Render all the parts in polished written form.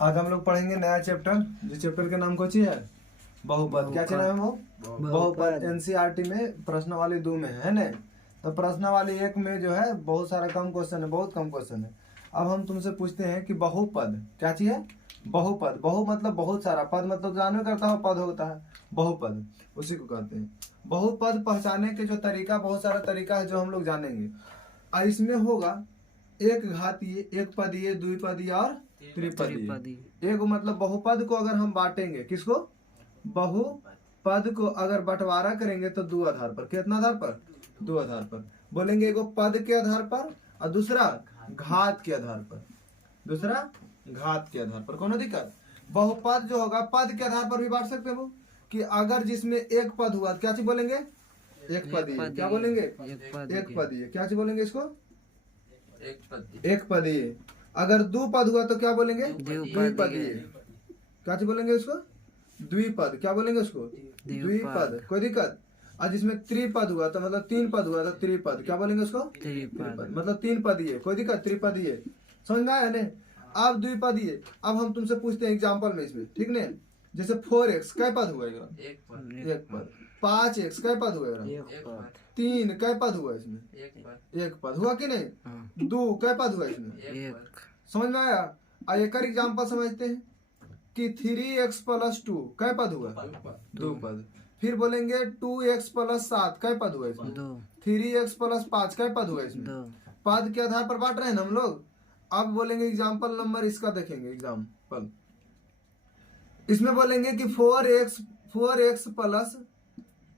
आज हम लोग पढ़ेंगे नया चैप्टर। जिस चैप्टर का नाम कुछ है बहुपद। क्या चल रहा है वो बहुपद। एनसीईआरटी में प्रश्नावली 2 में है ना। तो प्रश्नावली 1 में जो है बहुत सारा कम क्वेश्चन है, बहुत कम क्वेश्चन है। अब हम तुमसे पूछते हैं कि बहुपद क्या चीज है। बहुपद, बहु मतलब बहुत सारा, पद मतलब जानवे करता हो पद होता है, बहुपद उसी को कहते हैं। बहुपद पहचाने के जो तरीका, बहुत सारा तरीका है जो हम लोग जानेंगे। इसमें होगा एक घातीय, एक पदीय, द्विपदीय और त्रिपदीय। एक मतलब बहुपद को अगर हम बांटेंगे, किसको, बहुपद को अगर बंटवारा करेंगे तो दो आधार पर। कितना आधार पर? दो आधार पर। बोलेंगे एगो पद के आधार पर और दूसरा घात के आधार पर। दूसरा घात के आधार पर। कोनो दिक्कत? बहुपद जो होगा पद के आधार पर भी बांट सकते हो कि अगर जिसमें एक पद हुआ क्या चीज बोलेंगे? एक पदीय। क्या बोलेंगे? एक पदीय। क्या चीज बोलेंगे इसको? एक पदीय। अगर दो पद हुआ तो क्या बोलेंगे? द्विपदीय। क्या चीज बोलेंगे इसको? द्विपद। क्या बोलेंगे उसको? द्विपद। कोई दिक्कत? और जिसमें त्रिपद हुआ तो मतलब तीन पद हुआ तो त्रिपद। क्या बोलेंगे उसको? त्रिपद। मतलब तीन पदीय। कोई दिक्कत? त्रिपदीय। समझ में आया ना? अब द्विपदीय। अब हम तुमसे पूछते हैं एग्जाम्पल में इसमें, ठीक ने? जैसे 4x कै पद हुआ? एक पद। 5x कै पद हुआ? 3 कै पद हुआ इसमें? एक पद हुआ कि नहीं? 2 कै पद हुआ इसमें? समझ में आया? और एक और एग्जाम्पल समझते हैं कि 3x + 2 कै पद हुआ? 2 पद। फिर बोलेंगे 2x + 7 कै पद हुआ इसमें? 3x + 5 कै पद हुआ इसमें? पद के आधार पर बांट रहे हैं ना हम लोग। अब बोलेंगे एग्जाम्पल नंबर इसका देखेंगे। एग्जाम्पल इसमें बोलेंगे कि 4x +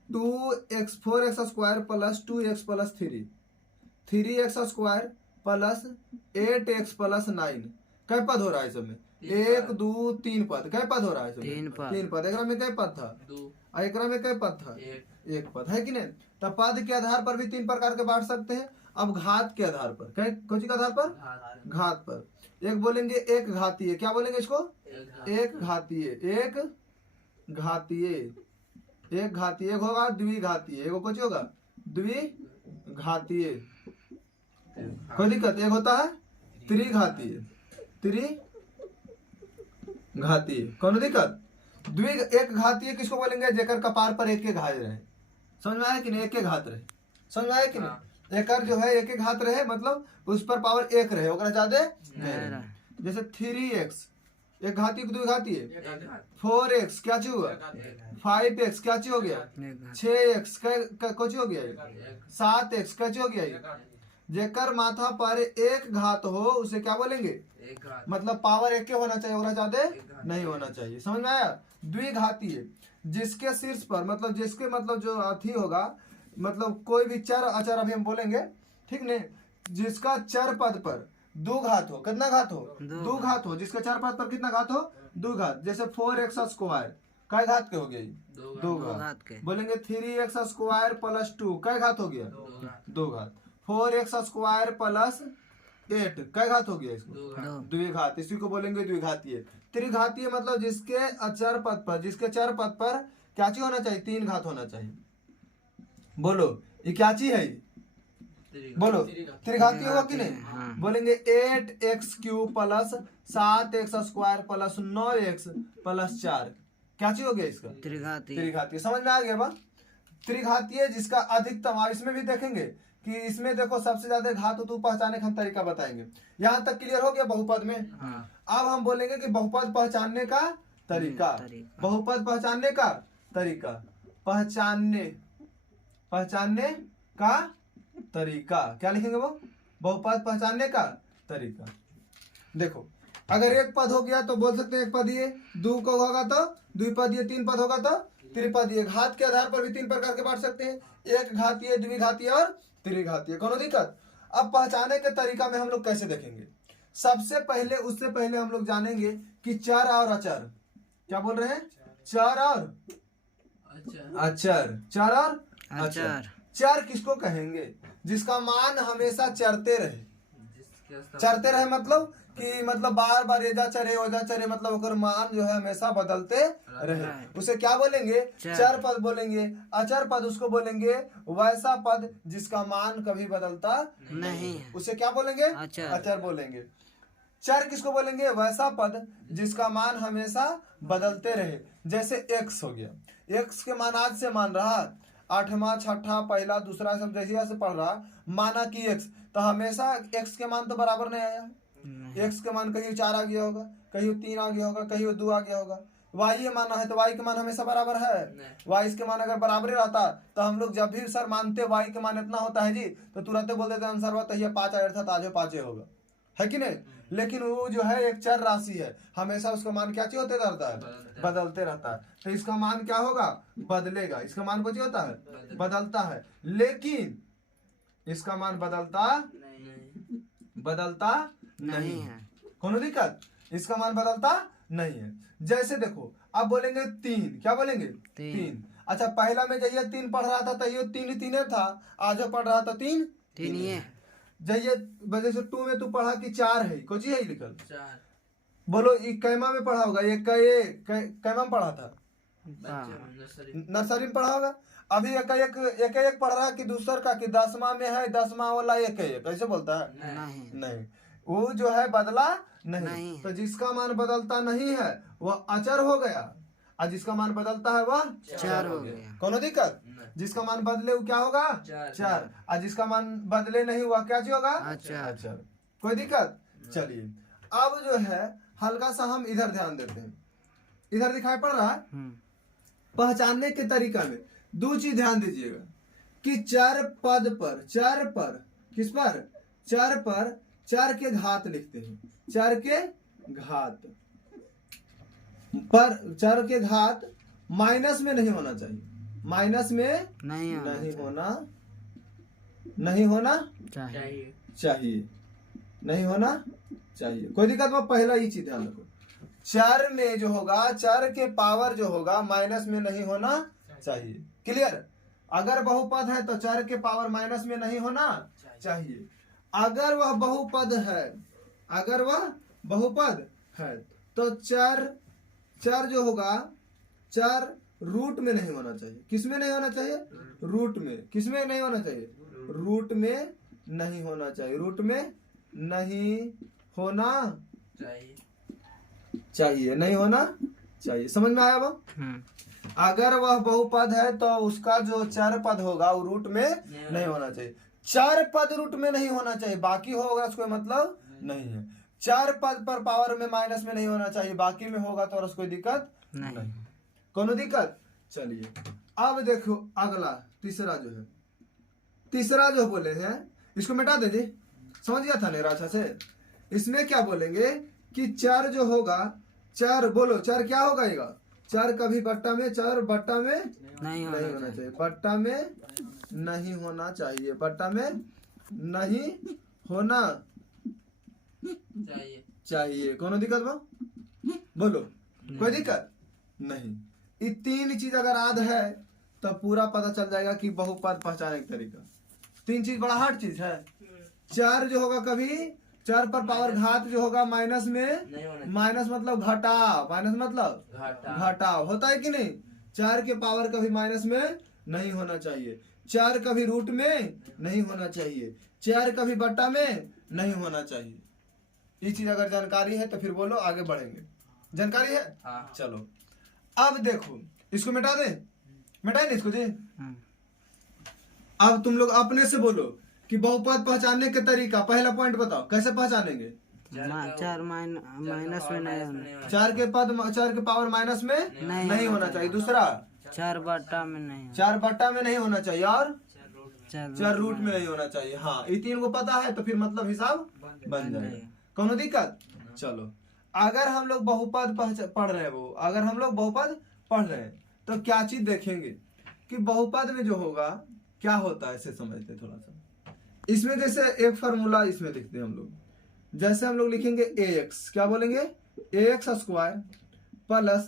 2x 4x² + 2x + 3 3x² + 8x + 9 कै पद हो रहा है इसमें? 1 2 3 पद। कै पद हो रहा है इसमें? तीन पद। एकरा में कै पद था? और एकरा में कै पद था? एक पद। है कि नहीं? तो पद के आधार पर भी तीन प्रकार के बांट सकते हैं। अब घात के आधार पर, कौन सी के आधार पर? घात पर। एक बोलेंगे एक घातीय। क्या बोलेंगे इसको? एक घातीय। एक घातीय। एक घातीय। एक होगा द्विघातीय। एक कुछ होगा द्विघातीय। कोई दिक्कत? एक होता है त्रिघातीय। त्रिघातीय। कौन दिक्कत? एक घातीय किसको बोलेंगे? जेकर कपार पर एक घात रहे। समझ में आया कि नहीं? एक घात रहे। समझ में आया कि नहीं? एकर जो है एक घात रहे मतलब उस पर पावर एक रहे, ओकरा ज्यादा नहीं। जैसे 3x एक घातीय द्विघातीय। 4x क्या चीज हुआ? 5x क्या चीज हो गया? 6x कुछ हो गया? 7x क्या चीज हो गया? जेकर माथा पर एक घात हो उसे क्या बोलेंगे? मतलब पावर एक के होना चाहिए, और ज्यादा नहीं होना चाहिए। समझ में आया? द्विघातीय जिसके शीर्ष पर मतलब जिसके मतलब जो अथी होगा, मतलब कोई भी चर अचर अभी हम बोलेंगे, ठीक नहीं? जिसका चर पद पर दो घात हो। कितना घात हो? दो घात हो। जिसका चर पद पर कितना घात हो? दो घात। जैसे 4x² कै घात के हो गई? दो घात के। बोलेंगे 3x² + 2 कै घात हो गया? दो घात। 4x² + 8 कै घात हो गया इसको? द्विघात। इसी को बोलेंगे द्विघातीय। त्रिघातीय मतलब जिसके अचर पद पर, जिसके चर पद पर क्या चीज होना चाहिए? तीन घात होना चाहिए। बोलो ये क्या चीज है? बोलो त्रिघातीय होगा कि नहीं? हाँ। बोलेंगे 8x³ + 7x² + 9x + 4 क्या चीज हो गया इसका? त्रिघातीय। समझ में आ गया बा? त्रिघातीय जिसका अधिकतम। आप इसमें भी देखेंगे कि इसमें देखो सबसे ज्यादा घात तो पहचाने का हम तरीका बताएंगे। यहाँ तक क्लियर हो गया बहुपद में? हाँ। अब हम बोलेंगे कि बहुपद पहचानने का तरीका। बहुपद पहचानने का तरीका। पहचानने का तरीका क्या लिखेंगे वो? बहुपद पहचानने का तरीका। देखो अगर एक पद हो गया तो बोल सकते हैं एक पदीय, दो को होगा तो द्विपदीय, तीन पद होगा तो त्रिपदीय। घात के आधार पर भी तीन प्रकार के बांट सकते हैं, एक घातीय, द्विघातीय और त्रिघातीय। कोनो दिक्कत? अब पहचाने के तरीका में हम लोग कैसे देखेंगे? सबसे पहले, उससे पहले हम लोग जानेंगे कि चर और अचर। क्या बोल रहे हैं? चर और अचर। चर और अचर। चर किसको कहेंगे? जिसका मान हमेशा चरते रहे। चरते रहे मतलब कि मतलब बार बार एजा चरे ओजा चरे, मतलब ओकर मान जो है हमेशा बदलते रहे, उसे क्या बोलेंगे? चर पद बोलेंगे। अचर पद उसको बोलेंगे वैसा पद जिसका मान कभी बदलता नहीं, उसे क्या बोलेंगे? अचर बोलेंगे। चर किसको बोलेंगे? वैसा पद जिसका मान हमेशा बदलते रहे। जैसे x हो गया, x के मान आज से मान रहा, आठवां छठा पहला दूसरा सब जैसे से पढ़ रहा, माना कि x, तो हमेशा x के मान तो बराबर नहीं आया। x के मान कहीं 4 आ गया होगा, कहीं 3 आ गया होगा, कहीं 2 आ गया होगा। y ये माना है तो y के मान हमेशा बराबर है। y इसके मान अगर बराबर ही रहता तो हम लोग जब भी सर मानते y के मान इतना होता है जी, तो तुरंत बोल देते आंसर हुआ, तो ये 5 आया था तो आज 5 होगा, है कि नहीं? लेकिन वो जो है एक चर राशि है, हमेशा उसका मान क्या चीज होते रहता है? बदलते रहता है। तो इसका मान क्या होगा? बदलेगा। इसका मान कुछ होता है? बदलता है। लेकिन इसका मान बदलता नहीं है। कौन दिक्कत? इसका मान बदलता नहीं है। जैसे देखो, अब बोलेंगे 3, क्या बोलेंगे? 3। अच्छा, पहला में जब 3 पढ़ रहा था तो ये 3 था, आज पढ़ रहा था 3 है। जैसे वजह से 2 में तू पढ़ा कि 4 है, कुछ है लिखल 4। बोलो कैमा में पढ़ा होगा, ये कैमा में पढ़ा था? नर्सरी में पढ़ा होगा। अभी एक पढ़ रहा कि दूसर का कि 10वां में है, 10वां वाला एक कैसे बोलता है? नहीं, वो जो है बदला नहीं। तो जिसका मान बदलता नहीं है वह अचर हो गया, और जिसका मान बदलता है वह चर हो गया। कौन दिक्कत? जिसका मान बदले वो क्या होगा? चर। और जिसका मान बदले नहीं हुआ क्या चीज होगा? अचर। कोई दिक्कत? चलिए, अब जो है हल्का सा हम इधर ध्यान देते हैं। इधर दिखाई पड़ रहा है? पहचानने के तरीका में 2 चीज ध्यान दीजिएगा कि चर पद पर, चर पर किस पर? चर पर चर के घात लिखते हैं। चर के घात पर, चर के घात माइनस में नहीं होना चाहिए, माइनस में नहीं होना चाहिए, नहीं होना चाहिए। कोई दिक्कत? वो पहला ही चीज ध्यान रखो, चर में जो होगा, चर के पावर जो होगा माइनस में नहीं होना चाहिए। क्लियर? अगर बहुपद है तो चर के पावर माइनस में नहीं होना चाहिए। अगर वह बहुपद है, अगर वह बहुपद है तो चर जो होगा, चर रूट में नहीं होना चाहिए। किस में नहीं होना चाहिए? रूट में। किस में नहीं होना चाहिए? रूट में नहीं होना चाहिए। रूट में नहीं होना चाहिए, नहीं होना चाहिए। समझ में आया वो? अगर वह बहुपद है तो उसका जो चर पद होगा वो रूट में नहीं होना चाहिए। चर पद रूट में नहीं होना चाहिए, बाकी होगा उसको मतलब नहीं है। चर पद पर पावर में माइनस में नहीं होना चाहिए, बाकी में होगा तो उसको दिक्कत नहीं। कौन दिक्कत? चलिए, अब देखो अगला तीसरा जो है, तीसरा जो बोले हैं इसको मिटा दीजिए। समझ गया था नहीं अच्छा से? इसमें क्या बोलेंगे कि चर जो होगा, चर बोलो, चर क्या होगा? ये चर कभी बट्टा में, चर बट्टा में नहीं होना चाहिए। बट्टा में नहीं होना चाहिए, बट्टा में नहीं होना चाहिए। कौन दिक्कत बा? बोलो, कोई दिक्कत नहीं। ये 3 चीज अगर याद है तो पूरा पता चल जाएगा कि बहुपद पहचाने का तरीका। 3 चीज बड़ा हार्ड चीज है। चर जो होगा कभी, चर पर पावर घात जो होगा माइनस में, माइनस मतलब घटाव, माइनस मतलब घटाव होता है कि नहीं? चर के पावर कभी माइनस में नहीं होना चाहिए, चर कभी रूट में नहीं होना चाहिए, चर कभी बट्टा में नहीं होना चाहिए। ये चीज अगर जानकारी है तो फिर बोलो, आगे बढ़ेंगे। जानकारी है? हाँ। चलो, अब देखो इसको मिटा दे, मिटाए नहीं इसको जी। अब तुम लोग अपने से बोलो कि बहुपद पहचानने के तरीका। पहला पॉइंट बताओ, कैसे पहचानेंगे? चर माइनस में नहीं होना, चर के पद, चर के पावर माइनस में नहीं होना चाहिए। दूसरा, चर बट्टा में नहीं, चर बट्टा में नहीं होना चाहिए, और चर रूट में नहीं होना चाहिए। हाँ, ये 3 को पता है तो फिर मतलब हिसाब बन जाएगा। कौन दिक्कत? चलो, अगर हम लोग बहुपद पढ़ रहे हैं, वो अगर हम लोग बहुपद पढ़ रहे हैं तो क्या चीज देखेंगे कि बहुपद में जो होगा क्या होता है, इसे समझते थोड़ा सा। इसमें जैसे एक फार्मूला इसमें लिखते हैं हम लोग, जैसे हम लोग लिखेंगे ax, क्या बोलेंगे? ax square plus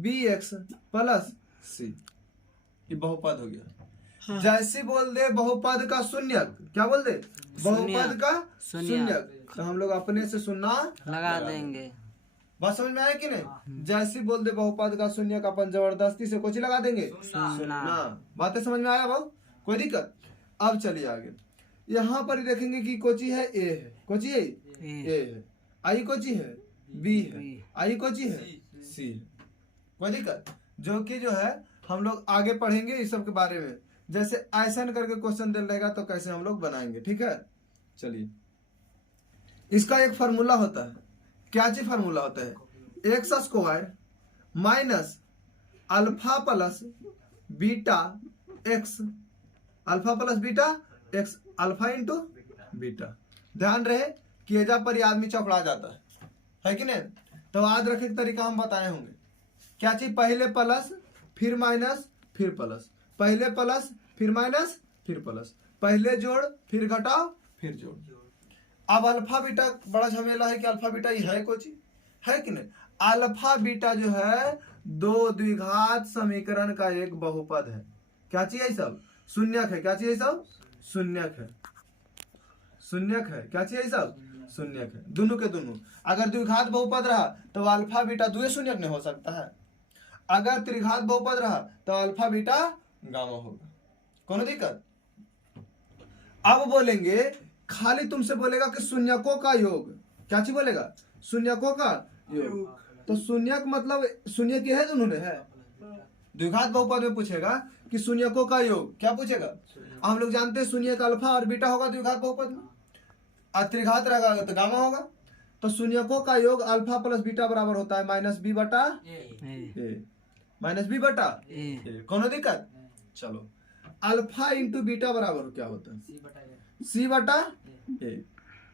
bx plus c, ये बहुपद हो गया। हाँ। जैसे बोल दे बहुपद का शून्यक, क्या बोल दे? बहुपद का शून्यक, तो हम लोग अपने से शून्य लगा देंगे। बात समझ में आया कि नहीं? जैसे बोल दे बहुपद का शून्यक, अपन जबरदस्ती से कुछ लगा देंगे, शून्य। बातें समझ में आया भाव? कोई दिक्कत? अब चलिए आगे। यहाँ पर देखेंगे कि कोची है, ए है, कोची है ए है। आई को ची है बी है, आई को ची है सी है। कोई दिक्कत? जो कि जो है हम लोग आगे पढ़ेंगे इस सब के बारे में, जैसे ऐसा करके क्वेश्चन दिल रहेगा तो कैसे हम लोग बनाएंगे। ठीक है, चलिए इसका एक फार्मूला होता है। क्या चीज फार्मूला होता है? X square minus alpha plus beta x, alpha plus beta x, alpha into beta. ध्यान रहे कि एजा पर ये आदमी चौकड़ा जाता है कि नहीं? तो याद रखे के तरीका हम बताए होंगे। क्या चीज? पहले प्लस फिर माइनस फिर प्लस, पहले प्लस फिर माइनस फिर प्लस, पहले जोड़ फिर घटाओ फिर जोड़। अब अल्फा बीटा बड़ा झमेला है कि अल्फा बीटा ये है कोई चीज है कि नहीं? अल्फा बीटा जो है दो द्विघात समीकरण का एक बहुपद है। क्या चीज है सब? शून्यक है। क्या चीज है सब? शून्यक है। शून्यक है। क्या चीज है सब? शून्यक है। दोनों के दोनों। अगर द्विघात बहुपद रहा तो अल्फा बीटा दुए शून्यक नहीं हो सकता है। अगर त्रिघात बहुपद रहा तो अल्फा बीटा गामा होगा। कौन दिक्कत? अब बोलेंगे, खाली तुमसे बोलेगा कि शून्यकों का योग। क्या चीज बोलेगा? शून्यकों का योग। तो शून्यक मतलब शून्य की है, दोनों ने है। द्विघात बहुपद में पूछेगा कि शून्यकों का योग, क्या पूछेगा? हम लोग जानते हैं शून्य का अल्फा और बीटा होगा द्विघात बहुपद में, और त्रिघात रहेगा तो गामा होगा। तो शून्यकों का योग अल्फा प्लस बीटा बराबर होता है माइनस बी बटा ए, माइनस बी बटा ए। कौन दिक्कत? चलो, अल्फा इंटू बीटा बराबर क्या होता है? सी बटा ए।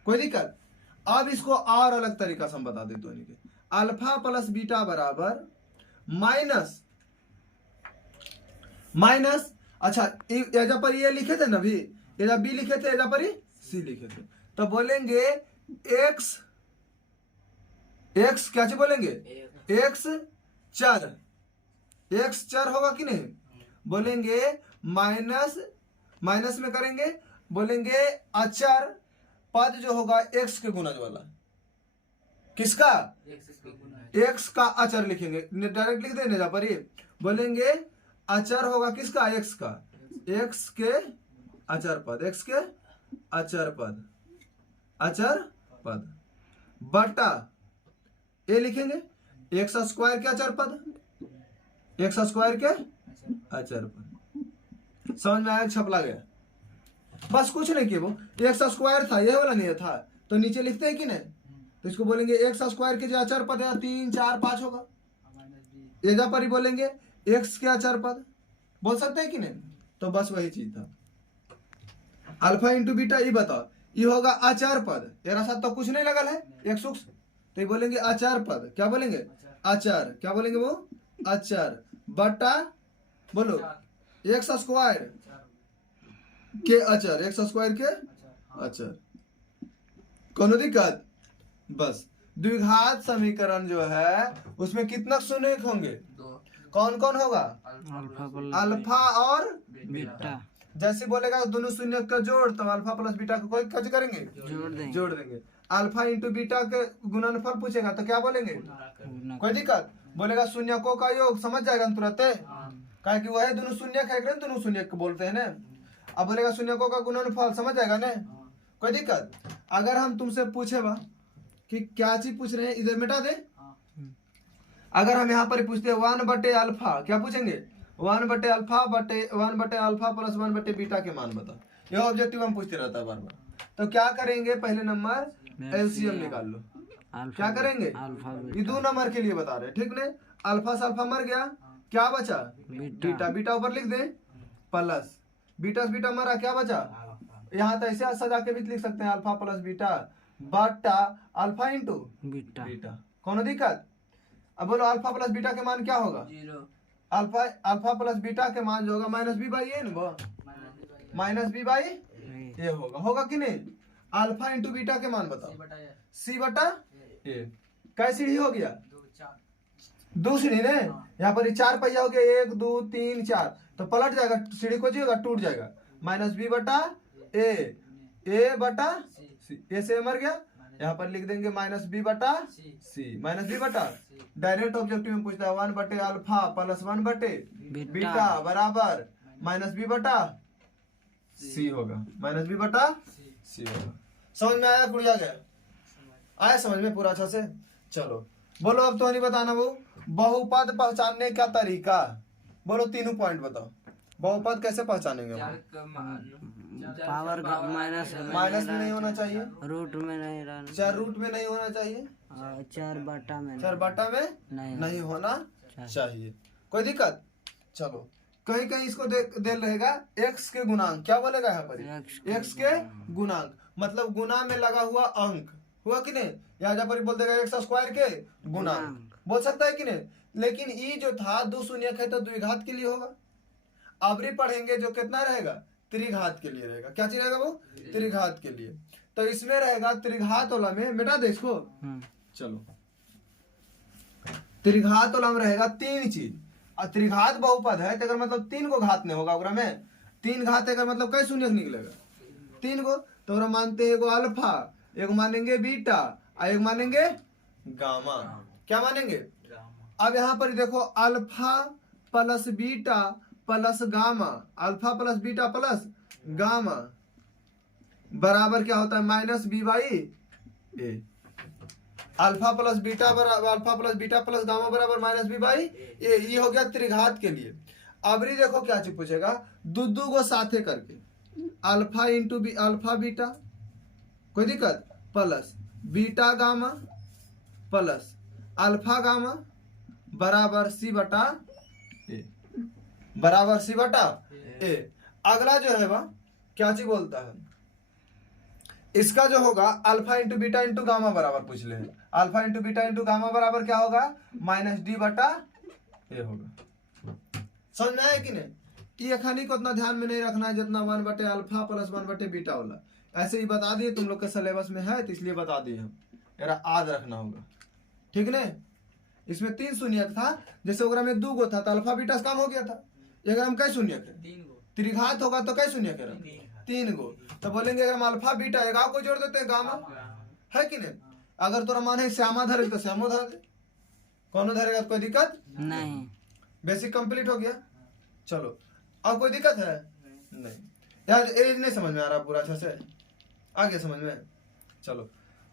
कोई दिक्कत? अब इसको और अलग तरीका से हम बता देते हैं। अल्फा प्लस बीटा बराबर माइनस माइनस, अच्छा एजा पर ये लिखे थे ना भी, एजा बी लिखे थे, एजा पर ही सी लिखे थे। तो बोलेंगे एक्स, एक्स क्या चीज बोलेंगे? एक्स चर, एक्स चर होगा कि नहीं? बोलेंगे माइनस, माइनस में करेंगे, बोलेंगे अचर पद जो होगा एक्स के गुणज वाला। किसका? एक्स का अचर लिखेंगे, डायरेक्ट लिख देंगे जहां पर ही। बोलेंगे अचर होगा किसका? एक्स का, एक्स के अचर पद, एक्स के अचर पद, अचर पद बटा ए लिखेंगे एक्स स्क्वायर के अचर पद, एक्स स्क्वायर के अचर पद। समझ में आया? छपला गया? बस कुछ नहीं किया। वो एक्स स्क्वायर था, यह वाला नहीं था, तो नीचे लिखते हैं कि नहीं? तो इसको बोलेंगे एक्स स्क्वायर के जो अचर पद है 3 4 5 होगा। एजा पर ही बोलेंगे एक्स के अचर पद, बोल सकते हैं कि नहीं? तो बस वही चीज था। अल्फा इंटू बीटा ये बताओ, ये होगा अचर पद, तेरा साथ तो कुछ नहीं लगल है एक सूक्ष, तो ये बोलेंगे अचर पद। क्या बोलेंगे? अचर। क्या बोलेंगे वो? अचर बटा, बोलो एक्स स्क्वायर के अचर, एक्स स्क्वायर के अचर। कौन दिक्कत? बस द्विघात समीकरण जो है उसमें कितना शून्यक होंगे? कौन कौन होगा? अल्फा और बीटा। जैसे बोलेगा दोनों शून्य का जोड़, तो अल्फा प्लस बीटा को कोई कैसे करेंगे? जोड़ देंगे। अल्फा इंटू बीटा के गुणनफल पूछेगा तो क्या बोलेंगे? कोई दिक्कत? बोलेगा शून्यकों का योग, समझ जाएगा तुरंत, क्या कि वह दोनों शून्य है, दोनों शून्य बोलते हैं ना। अब बोलेगा शून्यकों का गुणनफल, समझ जाएगा ना? कोई दिक्कत? अगर हम तुमसे पूछे बा कि क्या चीज पूछ रहे हैं, इधर मिटा दे। अगर हम यहाँ पर पूछते हैं 1 बटे अल्फा, क्या पूछेंगे? 1 बटे अल्फा प्लस 1 बटे बीटा के मान बता। यह ऑब्जेक्टिव हम पूछते रहता है बार बार। तो क्या करेंगे? पहले नंबर एलसीएम निकाल लो। क्या करेंगे? ये 2 नंबर के लिए बता रहे, ठीक ने? अल्फा से अल्फा मर गया, क्या बचा? बीटा। बीटा ऊपर लिख दे प्लस, बीटा से बीटा मरा, क्या बचा? यहाँ तो ऐसे सजा के भी लिख सकते हैं, अल्फा प्लस बीटा बटा अल्फा इंटू बीटा। कौन दिक्कत? अब बोलो अल्फा प्लस बीटा के मान क्या होगा? अल्फा प्लस बीटा के मान जो होगा माइनस बी बाई ए ना, माइनस बी बाई ए होगा कि नहीं? अल्फा इंटू बीटा के मान बताओ। सी बटा ए। कैसी सीढ़ी हो गया? 2 सीढ़ी ने। यहाँ पर 4 पहिया हो गया, 1 2 3 4, तो पलट जाएगा सीढ़ी को, जाएगा टूट जाएगा। माइनस बी बटा ए बटा सी, ए से मर गया, यहाँ पर लिख देंगे माइनस बी बटा सी, माइनस बी बटा। डायरेक्ट ऑब्जेक्टिव में पूछता है 1 बटे अल्फा प्लस 1 बटे बीटा बराबर माइनस बी बटा सी होगा, माइनस बी बटा सी होगा। समझ में आया? गुड़िया गया? आया समझ में पूरा अच्छा से? चलो बोलो अब तो नहीं बताना वो बहुपद पहचानने का तरीका। बोलो तीनों पॉइंट बताओ, बहुपद कैसे पहचानेंगे हम? पावर माइनस माइनस में नहीं होना चाहिए, रूट में नहीं रहना, चार रूट में नहीं होना चाहिए, और 4/, में चार बटा में नहीं होना चाहिए। कोई दिक्कत? चलो कहीं कहीं इसको दे रहेगा x के गुणांक, क्या बोलेगा यहाँ पर? x के गुणांक, मतलब गुना में लगा हुआ अंक हुआ कि नहीं? यहाँ पर बोल देगा एक्स स्क्वायर के गुणांक, बोल सकता है कि नहीं? लेकिन ये जो था दो शून्यक है तो द्विघात के लिए होगा। अबरी पढ़ेंगे जो कितना रहेगा? त्रिघात के लिए रहेगा। क्या चीज रहेगा वो? त्रिघात के लिए। तो इसमें रहेगा त्रिघात वाला में, मिटा दे इसको। चलो त्रिघात वाला में रहेगा तीन चीज, और त्रिघात बहुपद है तो अगर मतलब तीन को घात नहीं होगा ओकरा में, तीन घात अगर मतलब कई शून्य निकलेगा? तीन को। तो ओकरा मानते हैं एगो अल्फा, एक मानेंगे बीटा और एक मानेंगे गामा। क्या मानेंगे? अब यहाँ पर देखो alpha plus beta plus gamma, alpha plus beta plus gamma बराबर क्या होता है? Minus B by A. Alpha plus beta plus gamma बराबर माइनस बी बाई ए। ये हो गया त्रिघात के लिए। अबरी देखो क्या चीज पूछेगा, दो को साथे करके अल्फा इंटू अल्फा बीटा, कोई दिक्कत? Plus beta gamma plus alpha gamma बराबर सी बटा ए, बराबर सी बटा ए। अगला जो है वह क्या चीज बोलता है, इसका जो होगा alpha into beta into gamma बराबर पूछ ले। Alpha into beta into gamma बराबर क्या होगा? माइनस डी बटा ए होगा। समझ में आया कि नहीं? ये खानी को उतना ध्यान में नहीं रखना है जितना 1/, अल्फा प्लस 1/, बीटा वाला। ऐसे ही बता दिए, तुम लोग के सिलेबस में है तो इसलिए बता दिए हम, यार याद रखना होगा, ठीक ने? इसमें तीन शून्यक था, जैसे ओकरा में दो गो था तो अल्फा बीटा काम हो गया था। अगर हम कई शून्यक है? त्रिघात होगा तो कई शून्यक है? तीन गो। तो बोलेंगे अगर हम अल्फा बीटा एक को जोड़ देते हैं गामा, है कि नहीं? अगर तोरा मान है श्यामा धरे तो श्यामो धर दे, कौन धरेगा कोई दिक्कत नहीं। बेसिक कंप्लीट हो गया। चलो अब कोई दिक्कत है? नहीं यार, ये नहीं समझ में आ रहा पूरा अच्छा से? आ गया समझ में? चलो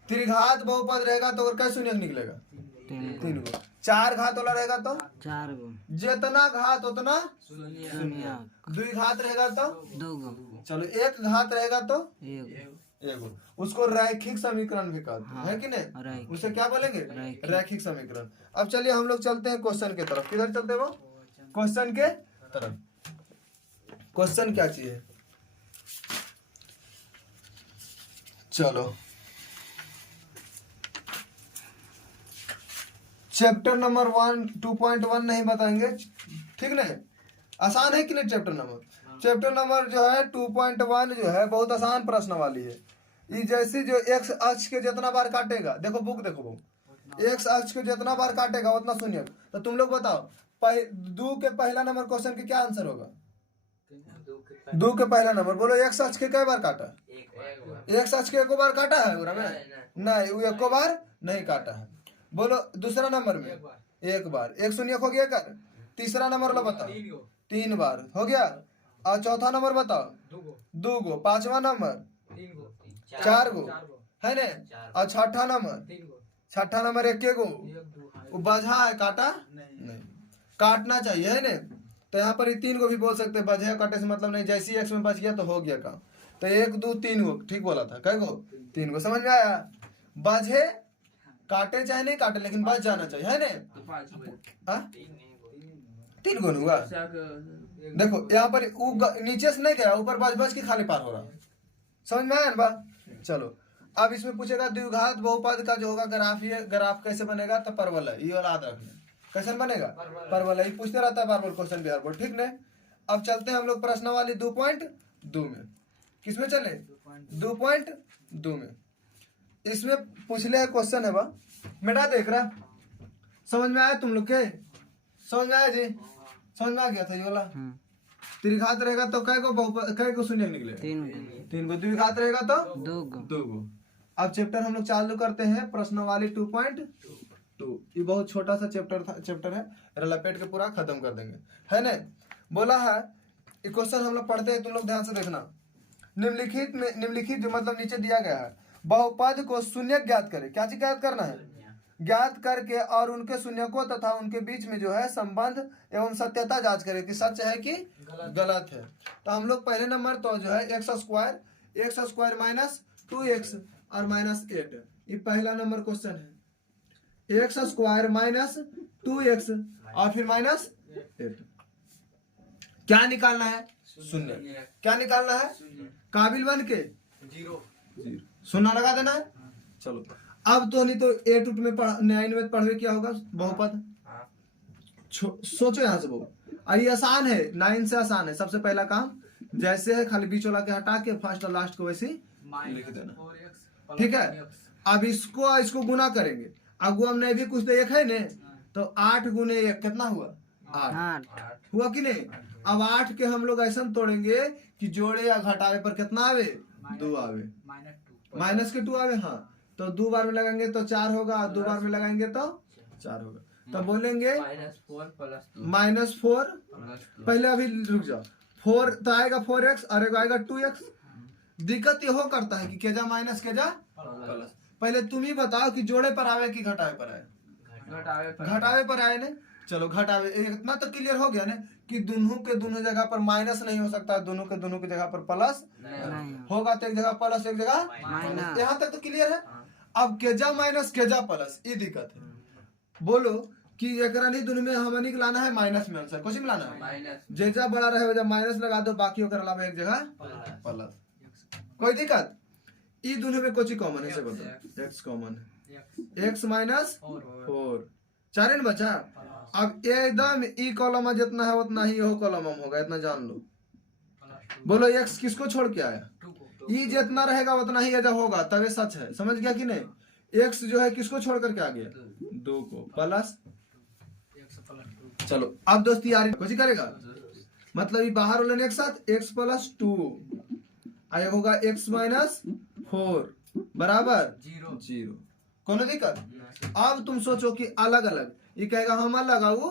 त्रिघात बहुपद रहेगा तो और कैसे शून्यक निकलेगा? तीन गो। चार घात वाला रहेगा तो 4 गो, जितना घात उतना शून्य, द्विघात रहेगा तो 2 गो, चलो एक घात रहेगा तो 1 एगो। उसको रैखिक समीकरण भी कहते हैं, है कि नहीं? रैखिक। उसे क्या बोलेंगे? रैखिक समीकरण। अब चलिए हम लोग चलते हैं क्वेश्चन के तरफ। किधर चलते हैं वो? क्वेश्चन के तरफ। क्वेश्चन क्या चीज है? चलो चैप्टर नंबर 2.1 नहीं बताएंगे, ठीक नहीं? आसान है कि नहीं चैप्टर नंबर? चैप्टर नंबर जो है 2.1 जो है बहुत आसान प्रश्न वाली है। ये जैसे जो एक्स अक्ष के जितना बार काटेगा, देखो बुक देखो बुक, एक्स अक्ष के जितना बार काटेगा उतना शून्य। तो तुम लोग बताओ दो के पहला नंबर क्वेश्चन के क्या आंसर होगा? दो के पहला नंबर बोलो, एक्स अक्ष के कई बार काटा? एक्स अक्ष के एको बार काटा है पूरा में? नहीं, वो एको बार नहीं काटा है। बोलो दूसरा नंबर में एक बार, एक शून्य हो गया कर। तीसरा नंबर लो बताओ, 3 बार हो गया। और चौथा नंबर बताओ, 2 गो। पांचवा नंबर 4 गो, है ने? और छठा नंबर 1 गो। वो बजा है, काटा नहीं, काटना चाहिए, है ने? तो यहाँ पर 3 गो भी बोल सकते हैं, बजे काटे से मतलब नहीं, जैसी एक्स में बच गया तो हो गया काम। तो 1 2 3 गो ठीक बोला था, कै गो? 3 गो। समझ में आया? बजे काटे चाहे नहीं काटे लेकिन बच जाना चाहिए, है ने? 3 गो हुआ। देखो यहाँ पर नीचे से नहीं गया, ऊपर बच के खाली पार हो रहा। समझ में आया ना बात? चलो अब इसमें पूछेगा द्विघात बहुपद का जो होगा ग्राफ, ये ग्राफ कैसे बनेगा? तो परवल है, ये वाला याद रखना। कैसे बनेगा? परवल है, पूछते रहता है बार बार क्वेश्चन बिहार बोर्ड, ठीक ने? अब चलते हैं हम लोग प्रश्नावली 2.2 में। किसमें चले? 2.2 में। इसमें पूछले क्वेश्चन है बा, बेटा देख रहा, समझ में आया तुम लोग के? समझ में आया जी? समझ में आ गया था ये वाला? त्रिघात रहेगा तो कै को शून्य निकलेगा? 3 गो। द्विघात रहेगा तो 2 गो। अब चैप्टर हम लोग चालू करते हैं प्रश्नावली 2.2। ये बहुत छोटा सा चैप्टर है, लपेट के पूरा खत्म कर देंगे, है ने? बोला है क्वेश्चन हम लोग पढ़ते हैं, तुम लोग ध्यान से देखना। निम्नलिखित जो मतलब नीचे दिया गया है बहुपद को शून्य ज्ञात करें। क्या चीज ज्ञात करना है? ज्ञात करके और उनके शून्यकों तथा उनके बीच में जो है संबंध एवं सत्यता जांच करें कि सच है कि गलत है। तो हम लोग पहले नंबर तो जो है एक्स स्क्वायर माइनस 2x और माइनस 8, ये पहला नंबर क्वेश्चन है। एक्स स्क्वायर माइनस 2x और फिर माइनस 8, क्या निकालना है? शून्य। क्या निकालना है? काबिल बन के 0 शून्य लगा देना है। चलो अब तो नहीं तो 8 में 9 में पढ़वे क्या होगा? बहुपद। सोचो यहाँ से बहु ये आसान है, 9 से आसान है। सबसे पहला काम जैसे है खाली बीच वाला के हटा के फर्स्ट और लास्ट को वैसे लिख देना, ठीक है। अब इसको गुना करेंगे। अगुआ में भी कुछ तो एक है ने, तो 8 गुने 1 कितना हुआ? 8 हुआ कि नहीं? अब 8 के हम लोग ऐसा तोड़ेंगे कि जोड़े या घटावे पर कितना आवे? 2 आवे, माइनस के 2 आवे। हाँ तो 2 बार में लगाएंगे तो 4 होगा, 2 बार में लगाएंगे तो 4 होगा। तो बोलेंगे -4 पहले अभी रुक जाओ, 4 तो आएगा 4x और एक आएगा 2x। दिक्कत ये हो करता है कि केजा माइनस केजा प्लस। पहले तुम ही बताओ कि जोड़े पर आवे कि घटावे पर आए? घटावे पर आए ने। चलो घटावे, इतना तो क्लियर हो गया ना कि दोनों के दोनों जगह पर माइनस नहीं हो सकता, दोनों के दोनों की जगह पर प्लस होगा। तो एक जगह प्लस एक जगह माइनस, यहाँ तक तो क्लियर है। अब केजा माइनस केजा प्लस, ये दिक्कत है। बोलो कि एक दोनों में हमनी को लाना है माइनस में आंसर, कुछ में लाना है जैसा बड़ा रहे जब माइनस लगा दो, बाकी होकर अलावा एक जगह प्लस। कोई दिक्कत? ये दोनों में कुछ कॉमन है से बताओ? x कॉमन है, x माइनस 4 4 बचा। अब एकदम ई कॉलम जितना है उतना ही यह कॉलम होगा, इतना जान लो। बोलो x किसको छोड़ के आया? ई जितना रहेगा उतना ही एजा होगा, तब सच है। समझ गया कि नहीं? x जो है किसको छोड़ करके आ गया? 2 को प्लस। चलो अब दोस्ती यार कुछ करेगा, मतलब ये बाहर वाले एक साथ x प्लस 2 आया होगा x माइनस 4 बराबर 0। कौन दिक्कत? अब तुम सोचो कि अलग अलग, ये कहेगा हम अलग आओ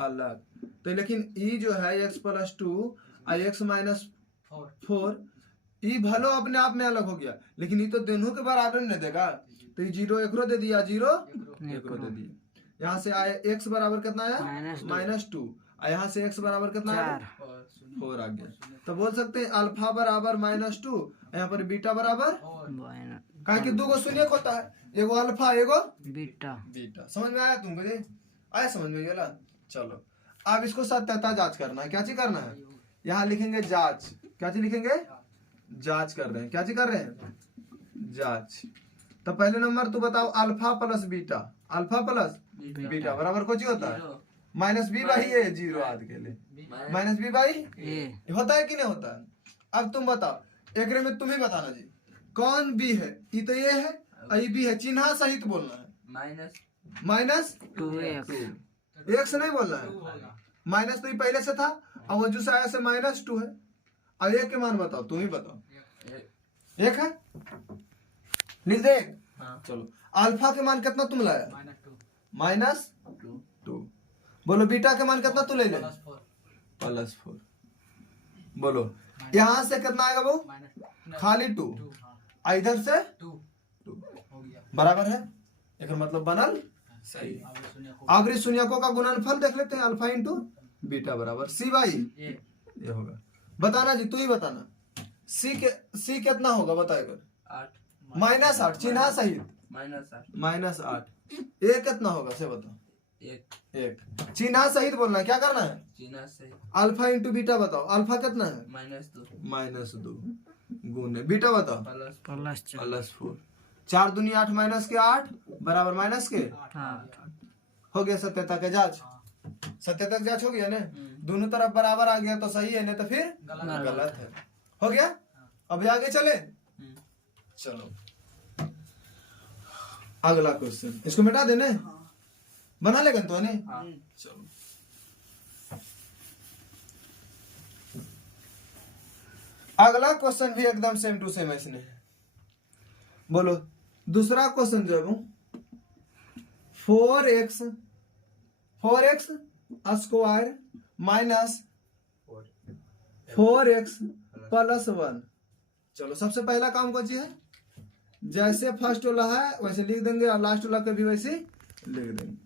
अलग, तो लेकिन ये जो है x प्लस 2 और x माइनस 4 ये भलो अपने आप में अलग हो गया, लेकिन ये तो दोनों के बराबर नहीं देगा। तो ये 0 एकरो दे दिया, 0 एकरो दे दिया। यहाँ से आए x बराबर कितना आया? -2। और यहाँ से x बराबर कितना आया? 4 आ गया। तो बोल सकते हैं अल्फा बराबर -2, यहाँ पर बीटा बराबर, कहा कि 2 को शून्य होता है, एगो अल्फा एगो बीटा। समझ में आया तुमको? जी आया समझ में वाला? चलो अब इसको सत्यता जांच करना है। क्या चीज करना है? यहाँ लिखेंगे जांच। क्या चीज लिखेंगे? जांच कर रहे हैं। क्या चीज कर रहे हैं? जांच। तो पहले नंबर तू बताओ, alpha plus beta, alpha plus beta बराबर कुछ होता है -b/a 0 आद के लिए -b/a होता है कि नहीं होता है? अब तुम बताओ, एक में तुम ही बताना जी कौन b है? ये तो ये है और ये b है, चिन्ह सहित बोलना है। -2x x नहीं बोलना है, माइनस तो ये पहले से था और वो जो से आया से -2 है। और एक के मान बताओ, तुम ही बताओ। एक है लिख दे। चलो अल्फा के मान कितना तुम लाया? -2। बोलो बीटा के मान कितना तू ले ले? +4। बोलो यहाँ से कितना आएगा वो? खाली 2, इधर से 2 बराबर है। एक मतलब बनल सही। अगली शून्यकों का गुणनफल देख लेते हैं, अल्फा इंटू बीटा बराबर c/, ये होगा। बताना जी, तू ही बताना। c कितना होगा बताएगा? -8 चिन्ह सहित -8। ए कितना होगा से बताओ? 1 चिन्ह सहित बोलना है। क्या करना है? चिन्ह सहित। अल्फा इंटू बीटा बताओ, अल्फा कितना है? -2 गुने बीटा बताओ +4। 4 दूनी 8 माइनस के 8 बराबर माइनस के 8 हो गया। सत्यता के जांच, सत्यता की जांच हो गया ना, दोनों तरफ बराबर आ गया तो सही है, नहीं तो फिर गलत है। हो गया। अब आगे चले। चलो अगला क्वेश्चन, इसको मिटा देने बना लेगा तो नहीं? चलो अगला क्वेश्चन भी एकदम सेम टू सेम इसने। बोलो दूसरा क्वेश्चन जो है 4x स्क्वायर माइनस 4x + 1। चलो सबसे पहला काम कौन सी है? जैसे फर्स्ट वाला है वैसे लिख देंगे और लास्ट वाला का भी वैसे लिख देंगे,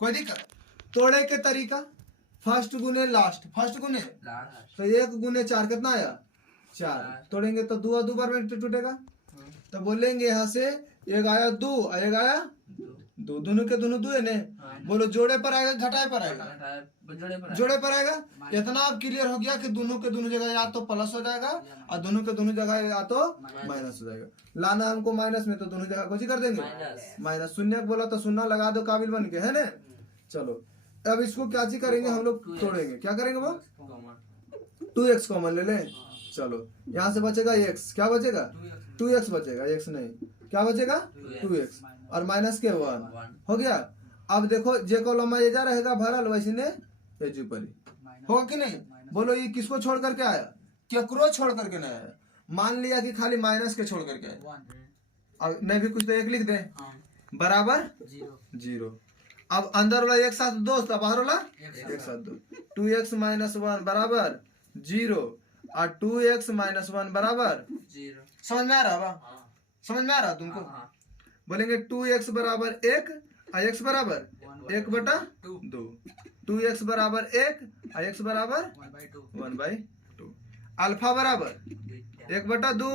कोई दिक्कत। तोड़े के तरीका, फर्स्ट गुने लास्ट, फर्स्ट गुने तो 1 गुने 4 कितना आया 4, तोड़ेंगे तो 2 बार में टूटेगा। तो बोलेंगे यहाँ से एक आया 2 और एक आया 2, दोनों के दोनों 2 है ने। बोलो जोड़े पर आएगा घटाए पर आएगा, जोड़े पर आएगा। इतना अब क्लियर हो गया कि दोनों के दोनों जगह या तो प्लस हो जाएगा और दोनों के दोनों जगह या तो माइनस हो जाएगा। लाना हमको माइनस में तो दोनों जगह कुछ कर देंगे माइनस। शून्य बोला तो शून्य लगा दो काबिल बन के, है ना। चलो अब इसको क्या चीज करेंगे हम लोग, तोड़ेंगे। क्या करेंगे वो 2x कॉमन ले लें। चलो यहाँ से बचेगा x, क्या बचेगा 2x बचेगा, x नहीं क्या बचेगा 2x और माइनस के 1 हो गया। अब देखो जे कॉलम में ये जा रहेगा भरल वैसे ने एजू पर होगा कि नहीं। बोलो ये किसको छोड़ करके आया, केकरो छोड़ करके नहीं आया। मान लिया कि खाली माइनस के छोड़ करके आया, अब नहीं भी कुछ तो 1 लिख दे बराबर 0। अब अंदर वाला एक साथ 2 बाहर वाला एक साथ 2, 2x माइनस 1 बराबर 0 और 2x माइनस 1 बराबर 0। समझ में आ रहा है, समझ में आ रहा तुमको। बोलेंगे 2x बराबर 1 और x बराबर 1/2, 2x बराबर 1 और x बराबर 1/2, अल्फा बराबर 1/2,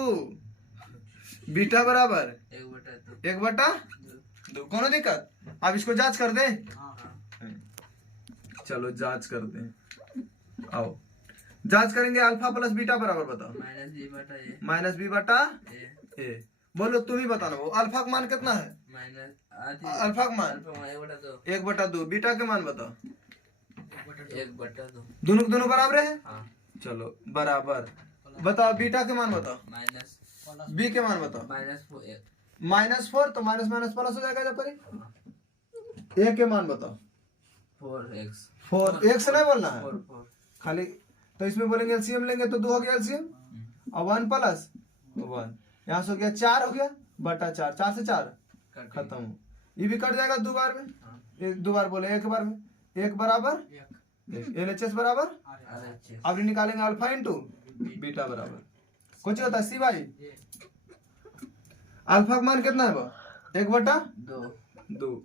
बीटा बराबर 1/2। कोनो दिक्कत। अब इसको जांच कर दे, चलो जांच करते हैं। आओ जांच करेंगे। अल्फा प्लस बीटा बराबर बताओ माइनस बी बटा ए। बोलो तुम ही बताना वो अल्फा का मान कितना है, अल्फा का मान 1/2, बीटा के मान बताओ 1/2, दोनों के दोनों बराबर है। चलो बराबर बताओ, बीटा के मान बताओ, बी के मान बताओ -4 तो माइनस माइनस प्लस हो जाएगा जब पर। ए के मान बताओ 4x नहीं बोलना है खाली। तो इसमें बोलेंगे एलसीएम लेंगे तो 2 हो गया एलसीएम और 1 प्लस 1, यहाँ से हो गया 4 हो गया बटा 4, 4 से 4 खत्म। ये भी कट जाएगा 2 बार में, 2 बार बोले 1 बार में। 1 बराबर LHS बराबर, अब निकालेंगे अल्फा इंटू बीटा बराबर कुछ होता है सी भाई। अल्फा का मान कितना है वो 1/2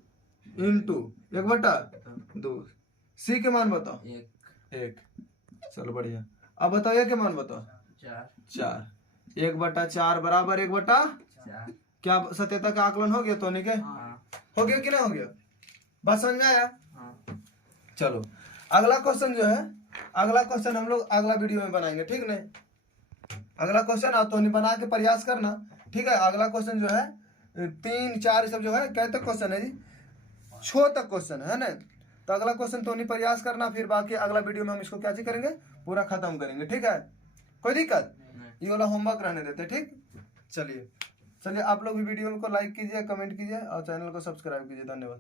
इंटू 1/2। सी के मान बताओ 1। चलो बढ़िया। अब बताओ ए के मान बताओ 4। 1/4 बराबर 1/4। क्या सत्यता का आकलन हो गया तो नहीं के हो गया कि नहीं हो गया, बस समझ में आया। चलो अगला क्वेश्चन जो है, अगला क्वेश्चन हम लोग अगला वीडियो में बनाएंगे, ठीक नहीं। अगला क्वेश्चन आप तो नहीं बना के प्रयास करना, ठीक है। अगला क्वेश्चन जो है 3 4 सब जो है क्या तक क्वेश्चन है जी, 6 तक क्वेश्चन है ना। तो अगला क्वेश्चन तो नहीं प्रयास करना, फिर बाकी अगला वीडियो में हम इसको क्या करेंगे पूरा खत्म करेंगे, ठीक है। कोई दिक्कत, ये वाला होमवर्क रहने देते, ठीक। चलिए आप लोग भी वीडियो को लाइक कीजिए, कमेंट कीजिए और चैनल को सब्सक्राइब कीजिए। धन्यवाद।